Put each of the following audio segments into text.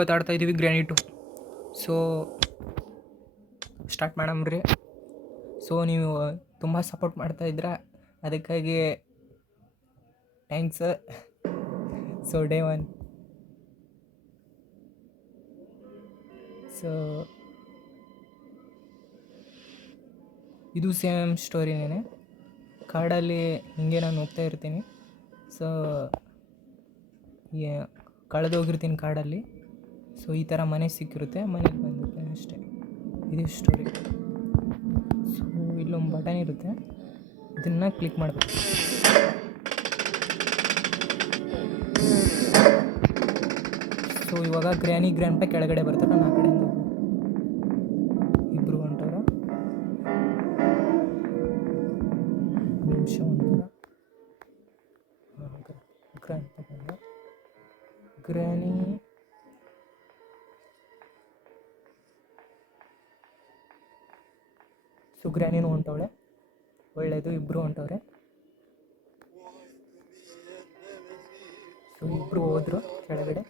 ಮಾತಾಡ್ತಾ ಇದ್ದೀವಿ Granny two. So start ಮಾಡಮ್ರಿ. ಸೊ ನೀವು ತುಂಬ ಸಪೋರ್ಟ್ ಮಾಡ್ತಾಯಿದ್ರ, ಅದಕ್ಕಾಗಿ ಥ್ಯಾಂಕ್ಸ್. So day 1. ಸೊ ಇದು ಸೇಮ್ ಸ್ಟೋರಿನೇ. ಕಾಡಲ್ಲಿ ಹಿಂಗೆ ನಾನು ಹೋಗ್ತಾ ಇರ್ತೀನಿ. ಸೊ ಕಳೆದೋಗಿರ್ತೀನಿ ಕಾಡಲ್ಲಿ. ಸೊ ಈ ಥರ ಮನೆ ಸಿಕ್ಕಿರುತ್ತೆ, ಮನೆಗೆ ಬಂದಿರ್ತೀನಿ ಅಷ್ಟೇ. ಇದು ಸ್ಟೋರಿ. ಸೊ ಇಲ್ಲೊಂದು ಬಟನ್ ಇರುತ್ತೆ, ಇದನ್ನು ಕ್ಲಿಕ್ ಮಾಡಬೇಕು. ಸೊ ಇವಾಗ ಗ್ರ್ಯಾಂಡ್ ಪಾ ಕೆಳಗಡೆ ಬರ್ತಾರೆ, ನಾನು ಆ ಕಡೆಯಿಂದ ಇಬ್ಬರು ಹೊಂಟವ್ರ. ನಿಮಿಷ ಹೊಂಟವ್ರ. ಗ್ರ್ಯಾಂಡ್ ಪಾ ಬಂದ. ಗ್ರ್ಯಾನಿ ಸೊ ಗ್ರ್ಯಾನಿನೂ ಹೊಂಟವಳೆ. ಒಳ್ಳೆಯದು, ಇಬ್ಬರು ಹೊಂಟವ್ರೆ. ಸೊ ಇಬ್ಬರು ಹೋದ್ರು ಕೆಳಗಡೆ.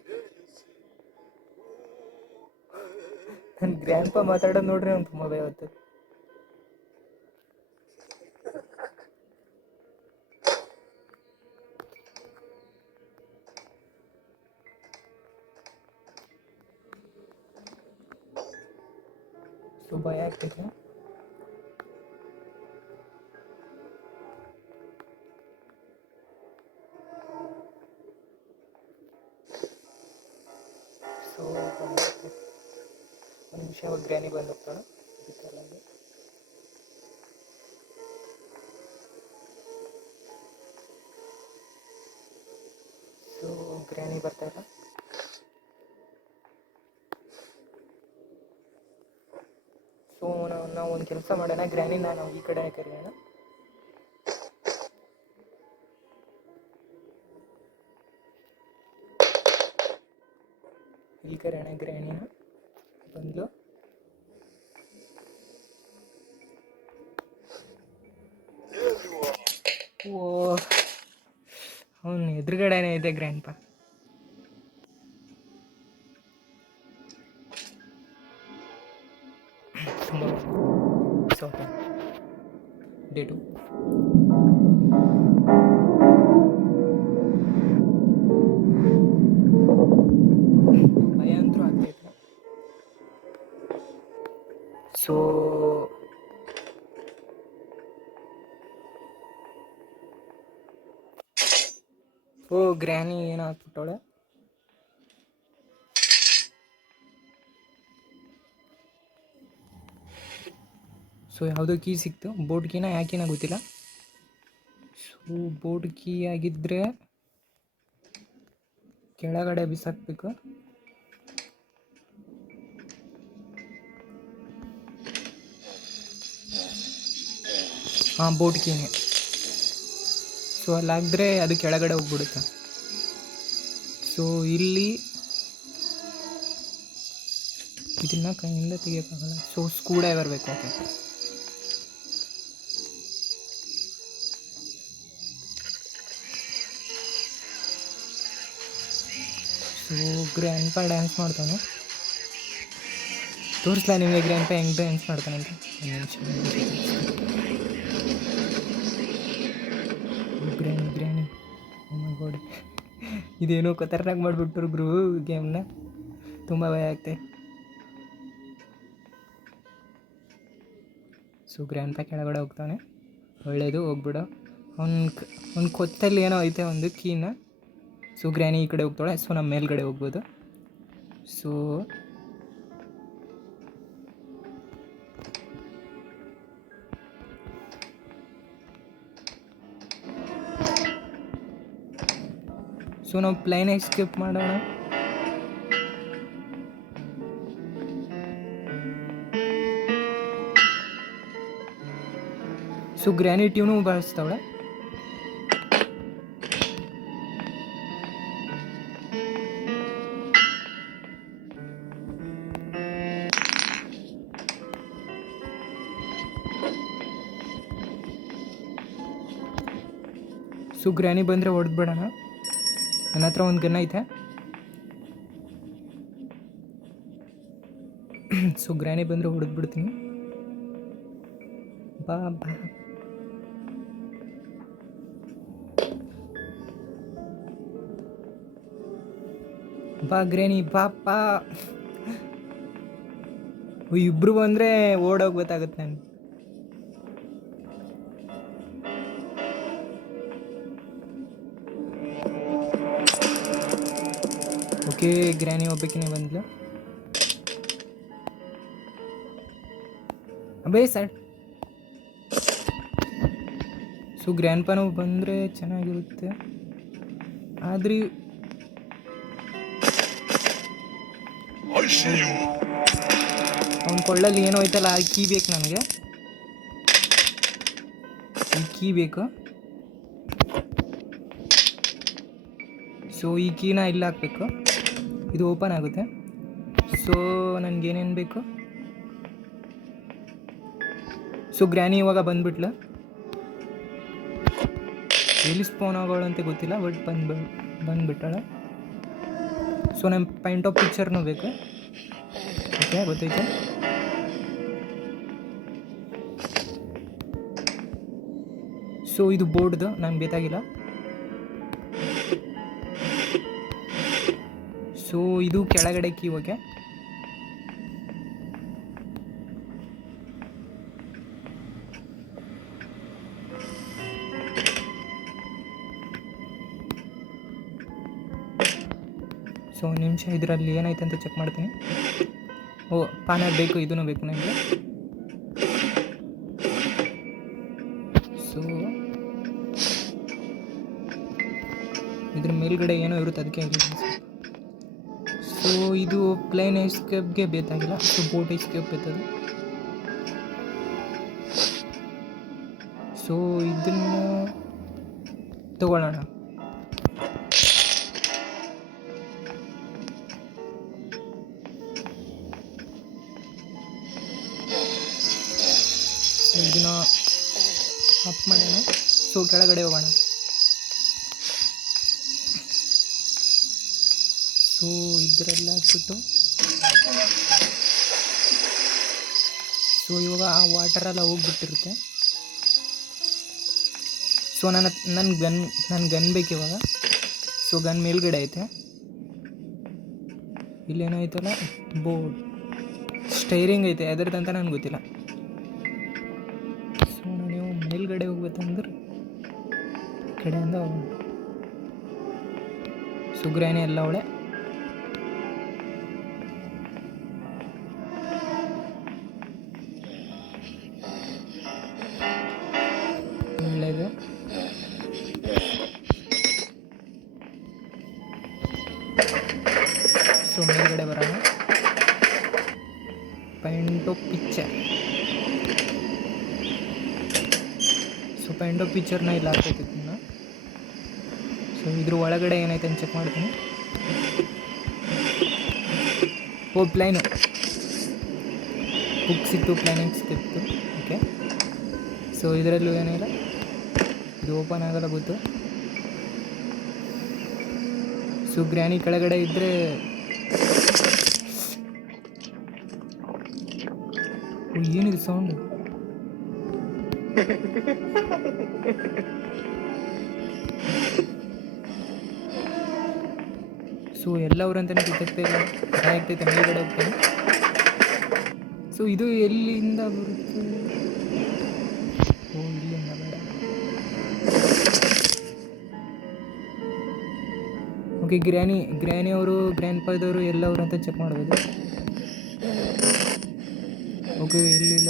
ನನ್ನ ಗ್ರ್ಯಾಂಡ್ ಪಾ ಮಾತಾಡೋದು ನೋಡ್ರಿ, ಅವ್ನು ತುಂಬ ಭಯ ಆಗುತ್ತೆ. ಸೊ ಭಯ ಆಗ್ತೈತೆ. ಸೊ ಒಂದು ನಿಮಿಷ ಗ್ರ್ಯಾನಿ ಬಂದು ಹೋಗ್ತಾಳೆ. ಸೊ ಗ್ರ್ಯಾನಿ ಬರ್ತಾಯಿಲ್ಲ. ಸೊ ನಾವು ಒಂದು ಕೆಲಸ ಮಾಡೋಣ, ಗ್ರ್ಯಾನಿನ ನಾವು ಈ ಕಡೆ ಕರೆಯೋಣ. ಇಲ್ಲಿ ಕರೆಯೋಣ ಗ್ರ್ಯಾನಿನ. ಬಂದ್ಲು. ಓ ಅವನು ಎದುರುಗಡೆನೇ ಇದೆ ಗ್ರ್ಯಾಂಡ್ ಪಾ. ತುಂಬ ಓಕೆ. ಡೇ 2. ಭಯ ಅಂತೂ ಆಗ್ತೈತೆ. ಸೊ ಗ್ರ್ಯಾನಿ ಏನಾಗ್ಬಿಟ್ಟವಳೆ. ಸೊ ಯಾವುದೋ ಕೀ ಸಿಕ್ತು, ಬೋರ್ಡ್ ಕೀನ ಯಾಕೇನ ಗೊತ್ತಿಲ್ಲ. ಸೊ ಬೋರ್ಡ್ ಕೀ ಆಗಿದ್ದರೆ ಕೆಳಗಡೆ ಬಿಸಾಕಬೇಕು. ಹಾಂ, ಬೋರ್ಡ್ ಕೀನೇ. ಸೊ ಅಲ್ಲಾಗಿದ್ರೆ ಅದು ಕೆಳಗಡೆ ಹೋಗ್ಬಿಡುತ್ತೆ. ಸೊ ಇಲ್ಲಿ ಇದನ್ನು ಕೈಯಿಂದ ತೆಗಿಯೋಕ್ಕಾಗಲ್ಲ. ಸೊ ಸ್ಕ್ರೂ ಡ್ರೈವರ್ ಬೇಕು. ಓಕೆ. ಸೊ ಗ್ರ್ಯಾಂಡ್ ಪಾ ಡ್ಯಾನ್ಸ್ ಮಾಡ್ತಾನೆ. ತೋರಿಸ್ಲಾ ನಿಮಗೆ ಗ್ರ್ಯಾಂಡ್ ಪಾ ಹೆಂಗೆ ಡ್ಯಾನ್ಸ್ ಮಾಡ್ತಾನೆ ಅಂತ? ಗ್ರ್ಯಾನಿ ಗೋಡ್ ಇದೇನೋ ಖತರ್ನಾಕ್ ಮಾಡಿಬಿಟ್ರು ಬ್ರೂ ಗೇಮ್ನ. ತುಂಬ ಭಯ ಆಗ್ತದೆ. ಸೊ ಗ್ರ್ಯಾಂಡ್ ಪಾ ಕೆಳಗಡೆ ಹೋಗ್ತಾನೆ. ಒಳ್ಳೆಯದು, ಹೋಗ್ಬಿಡು. ಅವ್ನ ಕೊತ್ತಲ್ಲಿ ಏನೋ ಐತೆ ಒಂದು ಕೀನ. ಸೊ ಗ್ರ್ಯಾನಿ ಈ ಕಡೆ ಹೋಗ್ತಾಳೆ. ಸೊ ನಮ್ಮ ಮೇಲ್ಗಡೆ ಹೋಗ್ಬೋದು. ಸೊ ನಾವು ಪ್ಲೇನ್ ಎಸ್ಕೇಪ್ ಮಾಡೋಣ. ಸೊ ಗ್ರ್ಯಾನಿ ಟ್ಯೂನು ಬಳಸ್ತಾವಳೆ. ಸೊ ಗ್ರ್ಯಾನಿ ಬಂದರೆ ಹೊಡೆದ್ಬಿಡೋಣ. ನನ್ನ ಹತ್ರ ಒಂದು ಗನ್ ಐತೆ. ಸೊ ಗ್ರ್ಯಾನಿ ಬಂದರೆ ಹೊಡೆದ್ಬಿಡ್ತೀನಿ. ಬಾ ಬಾ ಬಾ ಗ್ರ್ಯಾನಿ ಬಾಪಾ. ಇಬ್ಬರು ಬಂದರೆ ಓಡೋಗಿ ಗೊತ್ತಾಗುತ್ತೆ ನನಗೆ. ಓಕೆ ಗ್ರ್ಯಾನಿ ಒಬ್ಬಕಿನೇ ಬಂದ್ಲು. ಅಬೇ ಸರ್. ಸೊ ಗ್ರ್ಯಾನ್ಪನೂ ಬಂದರೆ ಚೆನ್ನಾಗಿರುತ್ತೆ, ಆದರೆ ಅವ್ನ ಕೊಳ್ಳಲ್ಲಿ ಏನೋ ಐತಲ್ಲ, ಆ ಕೀ ಬೇಕು ನನಗೆ. ಈ ಕೀ ಬೇಕು. ಸೊ ಈ ಕೀನ ಇಲ್ಲಿ ಹಾಕಬೇಕು, ಇದು ಓಪನ್ ಆಗುತ್ತೆ. ಸೊ ನನಗೇನೇನು ಬೇಕು. ಸೊ ಗ್ರ್ಯಾನಿ ಇವಾಗ ಬಂದ್ಬಿಟ್ಲು. ಎಲ್ಲಿ ಸ್ಪೋನ್ ಆಗೋಳು ಅಂತ ಗೊತ್ತಿಲ್ಲ, ಬಟ್ ಬಂದ್ಬಿಟ್ಟಾಳೆ. ಸೊ ನಮ್ಮ ಪಾಯಿಂಟ್ ಆಫ್ ಪಿಕ್ಚರ್ನೂ ಬೇಕು. ಓಕೆ ಗೊತ್ತೈತೆ. ಸೊ ಇದು ಬೋರ್ಡ್ದು ನಂಗೆ ಬೇಕಾಗಿಲ್ಲ. ಸೊ ಇದು ಕೆಳಗಡೆ ಕೀ. ಓಕೆ ಸೊ ಒಂದು ನಿಮಿಷ, ಇದರಲ್ಲಿ ಏನಾಯ್ತು ಅಂತ ಚೆಕ್ ಮಾಡ್ತೀನಿ. ಓ ಪಾನರ್ ಬೇಕು, ಇದೂ ಬೇಕು ನನಗೆ. ಸೊ ಇದ್ರ ಮೇಲ್ಗಡೆ ಏನೋ ಇರುತ್ತೆ, ಅದಕ್ಕೆ ಆಗಿಲ್ಲ. ಸೊ ಇದು ಪ್ಲೇನ್ ಎಸ್ಕೇಪ್ಗೆ ಬೇಕಾಗಿಲ್ಲ, ಸೊ ಬೋಟ್ ಎಸ್ಕೇಪ್ ಬೇಕಾದ್ರೆ. ಸೊ ಇದನ್ನು ತಗೊಳ್ಳೋಣ. ಇದನ್ನ ಅಪ್ ಮಾಡೋಣ. ಸೊ ಕೆಳಗಡೆ ಹೋಗೋಣ. ಸೊ ಇದರೆಲ್ಲ ಹಾಕ್ಬಿಟ್ಟು, ಸೊ ಇವಾಗ ಆ ವಾಟರೆಲ್ಲ ಹೋಗ್ಬಿಟ್ಟಿರುತ್ತೆ. ಸೊ ನನ್ನ ಗನ್ ಬೇಕು ಇವಾಗ. ಸೊ ಗನ್ ಮೇಲ್ಗಡೆ ಐತೆ. ಇಲ್ಲೇನೋ ಐತಲ್ಲ ಬೋರ್ಡ್, ಸ್ಟೈರಿಂಗ್ ಐತೆ, ಅದರದಂತ ನನಗೆ ಗೊತ್ತಿಲ್ಲ. ಸೊ ನೀವು ಮೇಲ್ಗಡೆ ಹೋಗ್ಬೇಕಂದ್ರೆ ಈ ಕಡೆಯಿಂದ ಹೋಗೋಣ. ಸೊ ಗ್ರ್ಯಾನಿ ಎಲ್ಲ ಅವಳೆ. ಒಳ್ಳೆಯದು. ಸೊ ಮೇಲ್ಗಡೆ ಬರೋಣ. Point of picture. So point of ಪಿಕ್ಚರ್ನ ಇಲ್ಲಿ ಹಾಕ್ಬೇಕಿತ್ತು ನಾನು. ಸೊ ಇದ್ರ ಒಳಗಡೆ ಏನೈತೆ ಅಂತ ಚೆಕ್ ಮಾಡ್ತೀನಿ. ಓ ಪ್ಲೈನು ಬುಕ್ ಸಿಕ್ತು, ಪ್ಲಾನಿಂಗ್ ಸಿಕ್ತು. ಓಕೆ ಸೊ ಇದರಲ್ಲೂ ಏನಿಲ್ಲ, ಇದು ಓಪನ್ ಆಗಲ್ಲ ಗೊತ್ತು. ಸೊ ಗ್ರ್ಯಾನಿ ಕೆಳಗಡೆ ಇದ್ದರೆ ಏನಿದು ಸೌಂಡು? ಸೊ ಎಲ್ಲವ್ರಂತಲೇ ಗೊತ್ತಾಗ್ತಾ ಇಲ್ಲ, ಭಯ ಆಗ್ತೈತೆ. ಮೇಲ್ಗಡೆ ಹೋಗ್ತಾನೆ. ಸೊ ಇದು ಎಲ್ಲಿಂದ ಬರುತ್ತೆ? ಓ ಇಲ್ಲಿಂದ ಬೇಡ. ಓಕೆ ಗ್ರ್ಯಾನಿ ಅವರು, ಗ್ರ್ಯಾಂಡ್ಪಾದವರು ಎಲ್ಲವರು ಅಂತ ಚೆಕ್ ಮಾಡ್ಬೋದು. ಓಕೆ ಇಲ್ಲಿಲ್ಲ.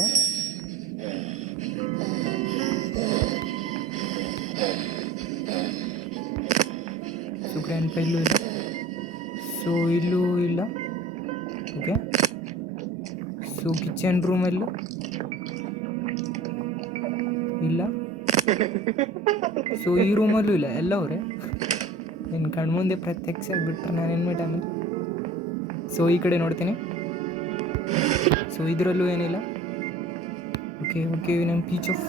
ಸೊ ಗ್ರ್ಯಾಂಡ್ಪಾ ಇಲ್ಲೂ ಇಲ್ಲ. ಸೊ ಇಲ್ಲೂ ಇಲ್ಲ. ಓಕೆ ಸೊ ಕಿಚನ್ ರೂಮಲ್ಲೂ ಇಲ್ಲ. ಸೊ ಈ ರೂಮಲ್ಲೂ ಇಲ್ಲ. ಎಲ್ಲವ್ರೆ ನಿನ್ನ ಕಣ್ಮುಂದೆ ಪ್ರತ್ಯಕ್ಷ ಬಿಟ್ಟರೆ ನಾನೇನು ಮಾಡಿ ಆಮೇಲೆ. ಸೊ ಈ ಕಡೆ ನೋಡ್ತೀನಿ. ಸೊ ಇದರಲ್ಲೂ ಏನಿಲ್ಲ. ಓಕೆ ನಮ್ಮ ಪೀಚ್ ಆಫ್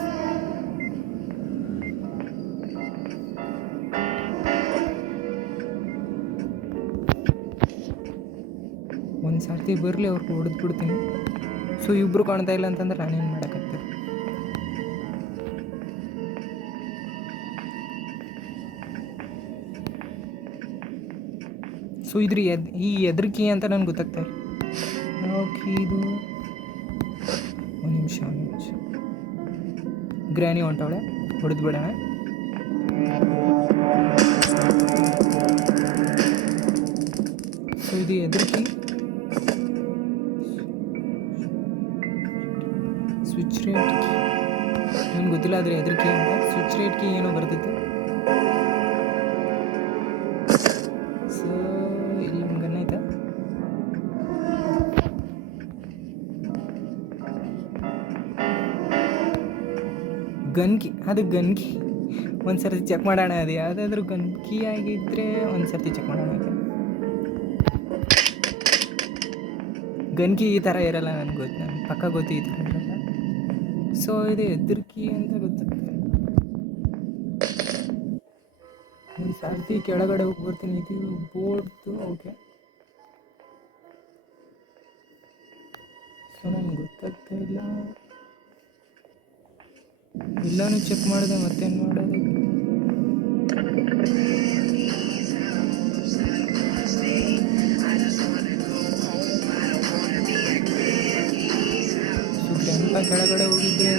ಒಂದು ಸರ್ತಿ ಬರಲಿ ಅವ್ರಿಗೆ ಹೊಡೆದು ಬಿಡ್ತೀನಿ. ಸೊ ಇಬ್ಬರು ಕಾಣ್ತಾ ಇಲ್ಲ ಅಂತಂದ್ರೆ ನಾನೇನು ಮಾಡೋಕ್ಕಾಗ್ತದೆ. ಸೊ ಇದ್ರ ಈ ಎದ್ರ ಕೀ ಅಂತ ನನಗೆ ಗೊತ್ತಾಗ್ತಾ ಇಲ್ಲ. ಯಾವ ಕೀ ಇದು? ಒಂದು ನಿಮಿಷ ಗ್ರ್ಯಾನಿ ಹೊಂಟವಳೆ, ಹೊಡೆದು ಬಿಡೋಣ. ಸೊ ಇದು ಎದ್ರ ಕೀ? ಸ್ವಿಚ್ ರೇಟ್ ಕೀ ನನಗೆ ಗೊತ್ತಿಲ್ಲ, ಆದರೆ ಎದ್ರ ಕೀ ಅಂತ ಸ್ವಿಚ್ ರೇಟ್ ಕೀ ಏನೋ ಬರ್ತಿತ್ತು. ಸೊ ಇಲ್ಲಿ ಗನ್ ಆಯ್ತಾ? ಗನ್ ಕೀ, ಅದು ಗನ್ ಕೀ. ಒಂದು ಸರ್ತಿ ಚೆಕ್ ಮಾಡೋಣ, ಅದು ಯಾವುದಾದ್ರೂ ಗನ್ ಕೀ ಆಗಿದ್ದರೆ ಒಂದು ಸರ್ತಿ ಚೆಕ್ ಮಾಡೋಣ. ಗನ್ ಕೀ ಈ ಥರ ಇರಲ್ಲ, ನನಗೆ ಗೊತ್ತು, ನನಗೆ ಪಕ್ಕ ಗೊತ್ತು ಈ ಥರ ಇರಲ್ಲ. ಸೊ ಇದು ಎದ್ರ ಕೀ ಅಂತ ಗೊತ್ತಾಗ್ತದೆ. ಒಂದು ಸರ್ತಿ ಕೆಳಗಡೆ ಹೋಗಿ ಬರ್ತೀನಿ. ಇದು ಬೋರ್ಡ್ದು. ಓಕೆ, ಸೊ ನನಗೆ ಗೊತ್ತಾಗ್ತಾ ಇಲ್ಲ. ಎಲ್ಲನೂ ಚೆಕ್ ಮಾಡಿದೆ, ಮತ್ತೇನು ಮಾಡೋದು? ಗ್ರ್ಯಾಂಪ ಕೆಳಗಡೆ ಹೋಗಿದ್ರೆ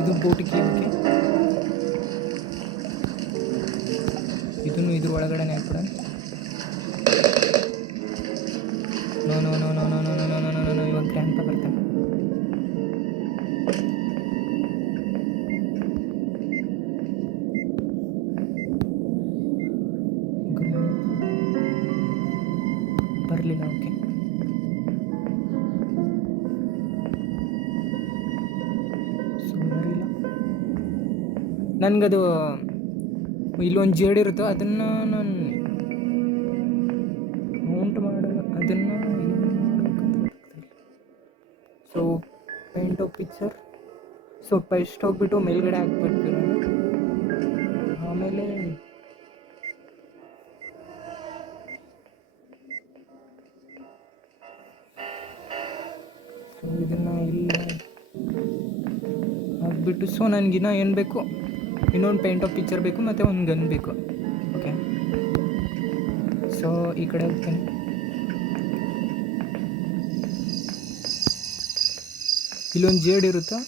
ಇದು ಬೋಟ್ ಕೀ. ಓಕೆ, ಇದನ್ನು ಇದ್ರ ಒಳಗಡೆನೆ ಹಾಕ್ಬಿಡೋಣ. No no no no no no no no no no ಇವಾಗ ಗ್ರ್ಯಾಂಪ ಬರ್ತಾನೆ. ಬರಲಿಲ್ಲ. ಓಕೆ, ಸೊ ಬರಲಿಲ್ಲ. ನನಗದು ಇಲ್ಲೊಂದು ಜೇಡ್ ಇರುತ್ತೋ ಅದನ್ನು ನಾನು ಮೌಂಟ್ ಮಾಡೋದು, ಅದನ್ನು ಏನು ಮಾಡೋಕ್ಕಂತ ಗೊತ್ತಾಗ್ತಿಲ್ಲ. So paint of picture. So first ಹೋಗ್ಬಿಟ್ಟು ಮೇಲ್ಗಡೆ ಹಾಕ್ಬಿಟ್ಟು ಆಮೇಲೆ ಸೊ ಇದನ್ನು ಇಲ್ಲ ಹಾಕ್ಬಿಟ್ಟು. ಸೊ ನನಗಿನ್ನ ಏನು ಬೇಕು? ಇನ್ನೊಂದು ಪೇಂಟ್ ಆಫ್ ಪಿಕ್ಚರ್ ಬೇಕು ಮತ್ತು ಒಂದು ಗನ್ ಬೇಕು. ಓಕೆ, ಸೊ ಈ ಕಡೆ ಹೋಗ್ತೀನಿ. ಇಲ್ಲೊಂದು ಜೇಡ್ ಇರುತ್ತಾ?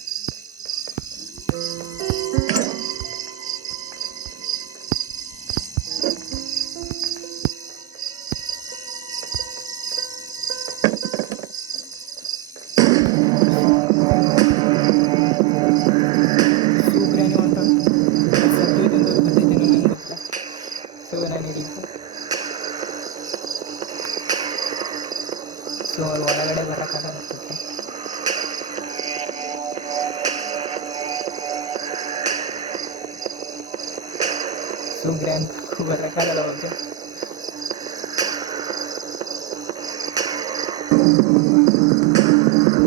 ಸೊ ಅವ್ರು ಒಳಗಡೆ ಬರೋಕ್ಕಾಗಲ್ಲ. ಸೊ ಗ್ರ್ಯಾಂಡ್ ಬರೋಕ್ಕಾಗಲ್ಲ. ಓಕೆ,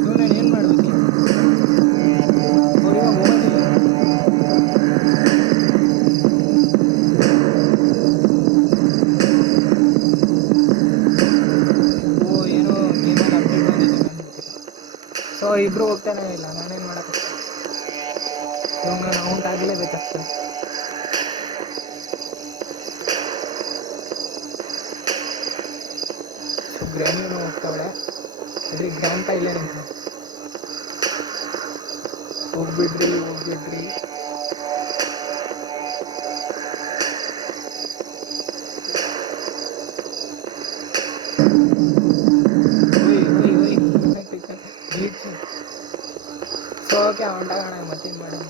ನಾನು ಏನು ಮಾಡ್ಬೇಕು? ಅವ್ರಿವಾಗ ಹೋಗೋದಿಲ್ಲ. ಓ ಏನೋ ಗೇಮಲ್ಲಿ ಅಪ್ಡೇಟ್ ಬಂದಿದೆ, ನನಗೆ ಗೊತ್ತಿಲ್ಲ. ಸೊ ಇಬ್ಬರು ಹೋಗ್ತಾನೆ ಇಲ್ಲ, ನಾನೇನು ಮಾಡೋಕ್ಕೆ? ಇವಾಗ ನಾನು ಔಟ್ ಆಗಲೇಬೇಕಾಗ್ತದೆ. ಸೊ ಗ್ರ್ಯಾನಿನೂ ಹೋಗ್ತಾವಳೆ, ಅದ್ರಿಗೆ ಗ್ರ್ಯಾಂಪ ಇಲ್ಲ ನಿಂಗೆ. ಹೋಗ್ಬಿಡ್ರಿ. ಸೊ ಓಕೆ, ಹೊಂಟಾಗೋಣ, ಮತ್ತೇನು ಮಾಡೋಣ?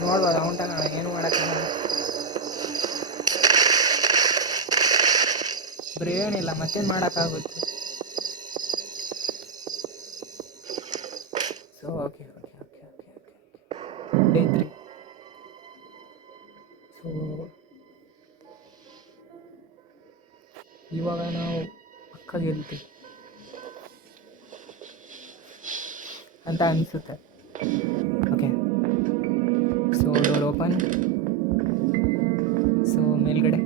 ನೋಡ್ಬೋದು, ಹೊಂಟಾಗೋಣ, ಏನು ಮಾಡೋಕ್ಕಾಗಲ್ಲ. ಬ್ರೇನ್ ಇಲ್ಲ, ಮತ್ತೇನು ಮಾಡೋಕ್ಕಾಗುತ್ತೆ? So okay day 3. ಸೊ ಇವಾಗ ನಾವು ಪಕ್ಕ ಗೆಲ್ತೀವಿ. ಅಂತ ಅನಿಸುತ್ತೆ. Okay, so door open. So ಮೇಲ್ಗಡೆ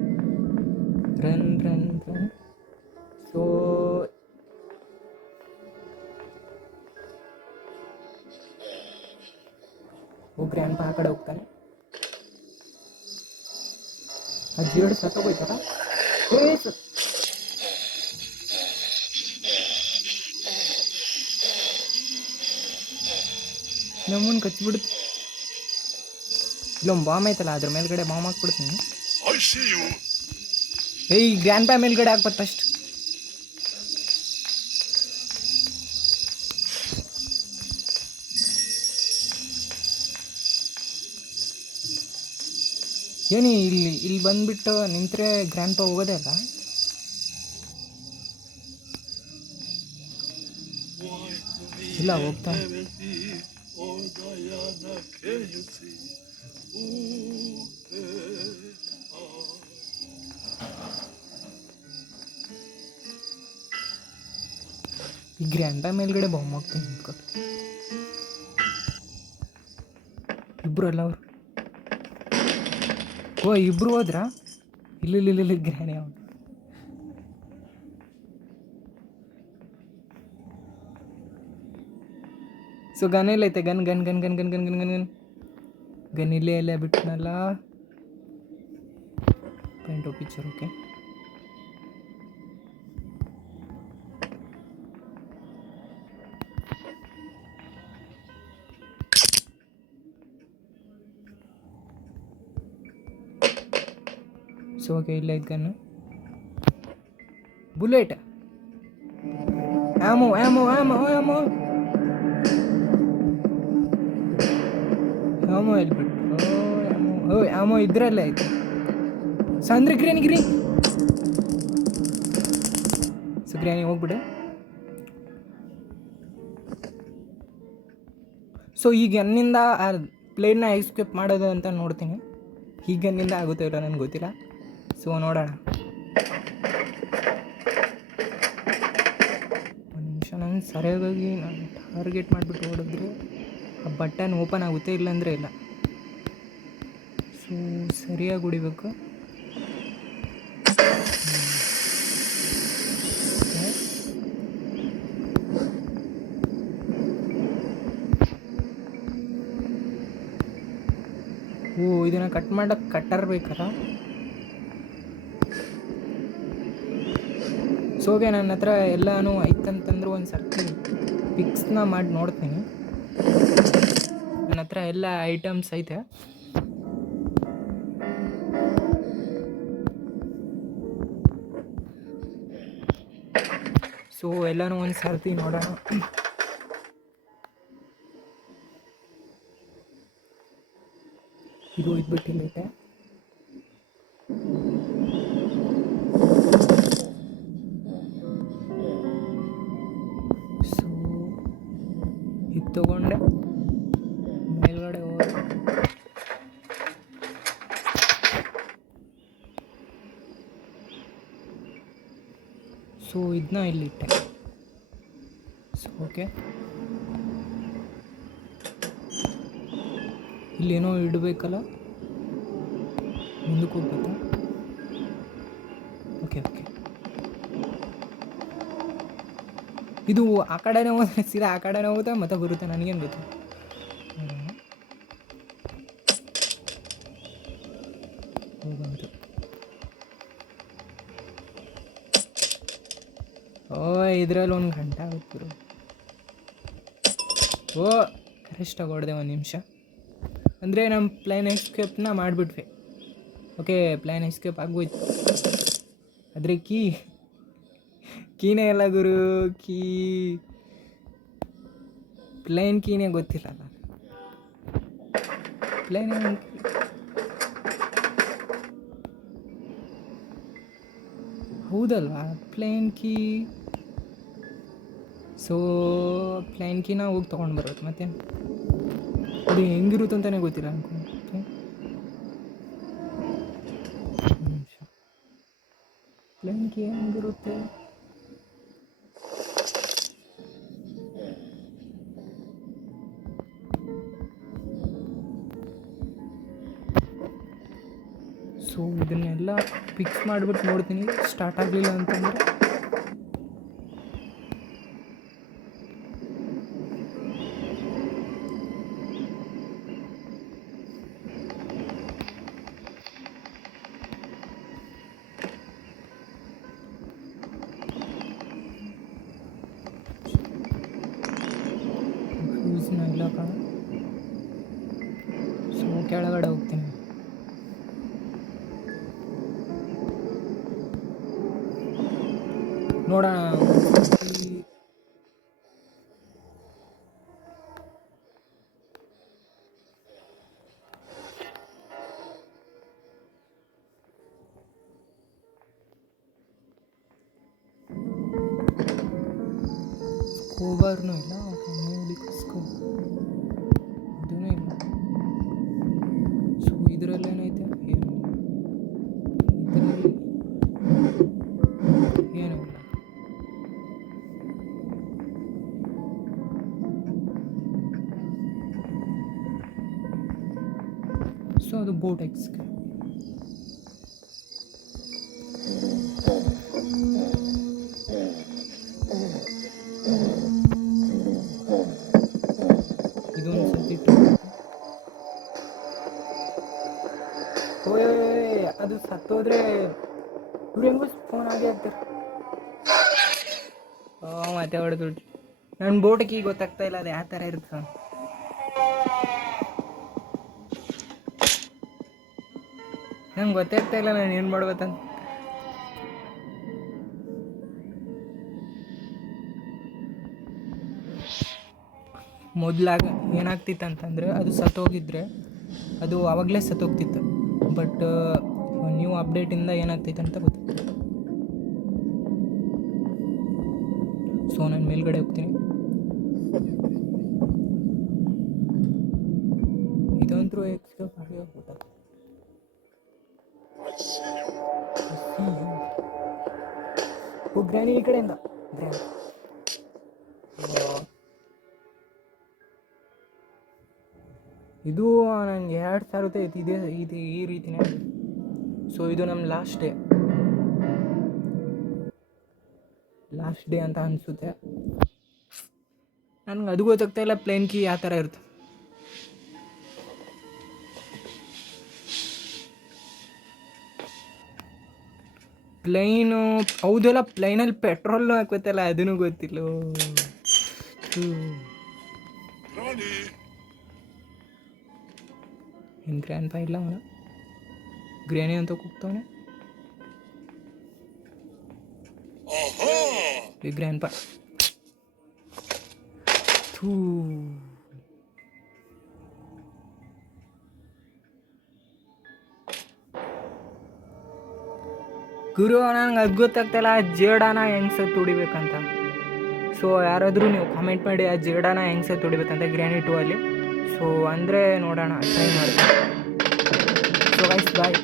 run run run. So grand ಆ ಕಡೆ ಹೋಗ್ತಾನೆ. ಅಜ್ಜಿ ಎರಡು ಸತ್ತೋಗೋಯ್ತಲ್ಲ. ನಮ್ಮನ್ನು ಕಚ್ಚಿಬಿಡುತ್ತೆ. ಇಲ್ಲೊಂದು ಬಾಂಬ್ ಐತಲ್ಲ, ಅದ್ರ ಮೇಲ್ಗಡೆ ಬಾಂಬ್ ಹಾಕ್ಬಿಡ್ತೀನಿ. ಏಯ್ ಗ್ರ್ಯಾಂಡ್ ಪ್ಯಾ ಮೇಲ್ಗಡೆ ಹಾಕ್ಬತ್ತಷ್ಟು. ಏನಿ ಇಲ್ಲಿ ಬಂದ್ಬಿಟ್ಟು ನಿಂತರೆ ಗ್ರ್ಯಾಂಡ್ ಪಾ ಹೋಗೋದೇ ಅಲ್ಲ. ಇಲ್ಲ ಹೋಗ್ತಾ. ಈ ಗ್ರ್ಯಾಂಡ್ ಪಾ ಮೇಲ್ಗಡೆ ಬಾಂಬ್ ಹಾಕ್ತೀನಿ ನಿಂತ್ಕೊ. ಇಬ್ರು ಅಲ್ಲ ಅವರು. ಓ ಇಬ್ರು ಹೋದ್ರಾ? ಇಲ್ಲಿ ಗ್ರ್ಯಾನಿ ಅವನು. ಸೊ ಗನ್ ಎಲ್ಲೈತೆ? Gun gun gun gun gun gun gun gun gun gun ಇಲ್ಲೇ ಬಿಟ್ಟನಲ್ಲ. Point of picture. Okay, so okay ಇಲ್ಲ gun. Bullet, ammo ammo ammo ammo ammo ಎಲ್ಬಿಟ್ಟು. ಆಮೋ ಇದ್ರಲ್ಲೇ ಆಯ್ತು. ಸಂದ್ರೆ ಗ್ರೇನಿ. ಸೊ ಗ್ರ್ಯಾನಿ ಹೋಗ್ಬಿಡು. ಸೊ ಈಗ ಗನ್ನಿಂದ ಆ ಪ್ಲೇನ್ನ ಎಸ್ಕೇಪ್ ಮಾಡೋದು ಅಂತ ನೋಡ್ತೀನಿ. ಈ ಗನ್ನಿಂದ ಆಗುತ್ತೋ ಇಲ್ಲ ನನಗೆ ಗೊತ್ತಿಲ್ಲ. ಸೊ ನೋಡೋಣ. ಒಂದು ನಿಮಿಷ, ನಾನು ಸರಿಯಾಗಿ ನಾನು ಟಾರ್ಗೆಟ್ ಮಾಡಿಬಿಟ್ಟು ಓಡಿದ್ರೆ ಆ ಬಟನ್ ಓಪನ್ ಆಗುತ್ತೆ, ಇಲ್ಲಾಂದರೆ ಇಲ್ಲ. ಸೊ ಸರಿಯಾಗಿ ಹೊಡಿಬೇಕು. ಓ ಇದನ್ನು ಕಟ್ ಮಾಡೋಕ್ಕೆ ಕಟ್ಟರ್ ಬೇಕಾರ? ಸೋಗೆ ನನ್ನ ಹತ್ರ ಎಲ್ಲನೂ ಐತಂತಂದ್ರೆ ಒಂದು ಸರ್ತಿ ಪಿಕ್ಸ್ನ ಮಾಡಿ ನೋಡ್ತೀನಿ. ನನ್ನ ಹತ್ರ ಎಲ್ಲ ಐಟಮ್ಸ್ ಐತೆ. ಸೊ ಎಲ್ಲನೂ ಒಂದು ಸರ್ತಿ ನೋಡೋಣ. ಇದು ಇದ್ಬಿಟ್ಟಿಲ್ಲೈತೆ. ಸೊ ಇದು ತಗೊಂಡೆ ಮೇಲ್ಗಡೆ ಹೋದ. ಸೊ ಇದನ್ನ ಇಲ್ಲಿಟ್ಟೆ. ಸೊ ಓಕೆ, ಇಲ್ಲೇನೋ ಇಡಬೇಕಲ್ಲ, ಮುಂದಕ್ಕೆ ಹೋಗ್ಬೇಕಾ? ಓಕೆ ಓಕೆ, ಇದು ಆ ಕಡೆನೇ ಹೋದ್ರೆ ಸೀದಾ ಆ ಕಡೆನೇ ಹೋಗುತ್ತೆ ಮತ್ತೆ ಬರುತ್ತೆ, ನನಗೇನು ಗೊತ್ತು. ಹೋಗಂತು. ಓ ಇದರಲ್ಲಿ 1 ಗಂಟೆ ಆಗುತ್ತೆ. ಓ ಕರೆಕ್ಟಾಗಿ ಹೊಡೆದೆ. 1 ನಿಮಿಷ ಅಂದರೆ ನಮ್ಮ ಪ್ಲ್ಯಾನ್ ಎಸ್ಕೇಪ್ನ ಮಾಡಿಬಿಟ್ವಿ. ಓಕೆ, ಪ್ಲ್ಯಾನ್ ಎಸ್ಕೇಪ್ ಆಗೋಯ್ತು. ಆದರೆ ಕೀನೇ ಎಲ್ಲ ಗುರು. ಪ್ಲೇನ್ ಕೀನೇ ಗೊತ್ತಿಲ್ಲಲ್ಲ. ಪ್ಲೇನ್ ಹೌದಲ್ವಾ ಪ್ಲೇನ್ ಕೀ. ಸೊ ಪ್ಲೇನ್ ಕೀನ ಹೋಗಿ ತೊಗೊಂಡು ಬರೋದು. ಮತ್ತೆ ಅದು ಹೆಂಗಿರುತ್ತೆ ಅಂತಲೇ ಗೊತ್ತಿಲ್ಲ ಅನ್ಕೊಂಡು. ಪ್ಲೇನ್ ಕೀ ಹೆಂಗಿರುತ್ತೆ? ಸೊ ಇದನ್ನೆಲ್ಲ ಫಿಕ್ಸ್ ಮಾಡಿಬಿಟ್ಟು ನೋಡ್ತೀನಿ, ಸ್ಟಾರ್ಟ್ ಆಗಲಿಲ್ಲ ಅಂತಂದರೆ ಫ್ಯೂಸ್ನೆಲ್ಲ ಸೊ ಕೆಳಗಡೆ ಹೋಗ್ತೀನಿ. ನೋಡೋಣ. ಸ್ಕೋಬರ್ನೂ ಇಲ್ಲ, ಅದೂ ಇಲ್ಲ. ಸೊ ಇದರಲ್ಲೇನೈತೆ, ಇದರಲ್ಲಿ ಏನೂ ಇಲ್ಲ. ಸೊ ಅದು ಬೋಟ್ ಎಕ್ಸ್ಗೆ ಇದೊಂದು ಸತಿ ಅದು ಸತ್ತೋದ್ರೆ ಇವ್ರು ಹೆಂಗೋ ಫೋನ್ ಆಗೇ ಆಗ್ತಾರೆ. ಮತ್ತೆ ಹೊಡೆದು ನನ್ನ ಬೋಟಿಗೆ ಈಗ ಗೊತ್ತಾಗ್ತಾ ಇಲ್ಲ ಅದು ಯಾವ ಥರ ಇರುತ್ತೆ. ನಂಗೆ ಗೊತ್ತಾಗ್ತಾ ಇಲ್ಲ ನಾನು ಏನು ಮಾಡ್ಬೇಕಂತ. ಮೊದಲಾಗ ಏನಾಗ್ತಿತ್ತು ಅಂತಂದರೆ ಅದು ಸತ್ತೋಗಿದ್ರೆ ಅದು ಆವಾಗಲೇ ಸತ್ತೋಗ್ತಿತ್ತು. ಬಟ್ ನ್ಯೂ ಅಪ್ಡೇಟಿಂದ ಏನಾಗ್ತೈತೆ ಅಂತ ಗೊತ್ತಿತ್ತು. ಸೊ ನಾನು ಮೇಲ್ಗಡೆ ಹೋಗ್ತೀನಿ. ಇದಂತರೂ ಎಕ್ಸ್ಟ್ರಾ ಭಾರಿ ಆಗ್ಬಿಟ್ಟ. ಗ್ರ್ಯಾನಿ ಈ ಕಡೆಯಿಂದ ಗ್ರ್ಯಾನಿ ಇದು ನನಗೆ 2,000 ಐತಿ. ಇದು ಈ ರೀತಿನೇ. ಸೊ ಇದು ನಮ್ಮ ಲಾಸ್ಟ್ ಡೇ ಅಂತ ಅನಿಸುತ್ತೆ. ನನಗೆ ಅದು ಗೊತ್ತಾಗ್ತಾ ಇಲ್ಲ ಪ್ಲೇನ್ ಕೀ ಯಾವ ಥರ ಇರುತ್ತೆ. ಪ್ಲೈನು ಹೌದಲ್ಲ, ಪ್ಲೈನಲ್ಲಿ ಪೆಟ್ರೋಲ್ನು ಹಾಕೋತಲ್ಲ, ಅದೂ ಗೊತ್ತಿಲ್ಲ. ಏನು ಗ್ರ್ಯಾನ್ಪ ಇಲ್ಲ ಅವನ, ಗ್ರ್ಯಾನಿ ಅಂತ ಕೂಗ್ತಾವನೆ. ಗ್ರ್ಯಾನ್ಪ ಥೂ. ಗುರು ನಂಗೆ ಅದು ಗೊತ್ತಾಗ್ತಾಯಿಲ್ಲ ಆ ಜೇಡಾನ ಹೆಂಗೆ ಸತ್ತು ಹೊಡಿಬೇಕಂತ. ಸೊ ಯಾರಾದರೂ ನೀವು ಕಾಮೆಂಟ್ ಮಾಡಿ ಆ ಜೇಡಾನ ಹೆಂಗೆ ಸತ್ತು ಹೊಡಿಬೇಕಂತ ಗ್ರ್ಯಾನಿ 2 ಅಲ್ಲಿ. ಸೊ ಅಂದರೆ ನೋಡೋಣ, ಟ್ರೈ ಮಾಡ್ತೀನಿ. ಸೊ ಗೈಸ್ ಬಾಯ್.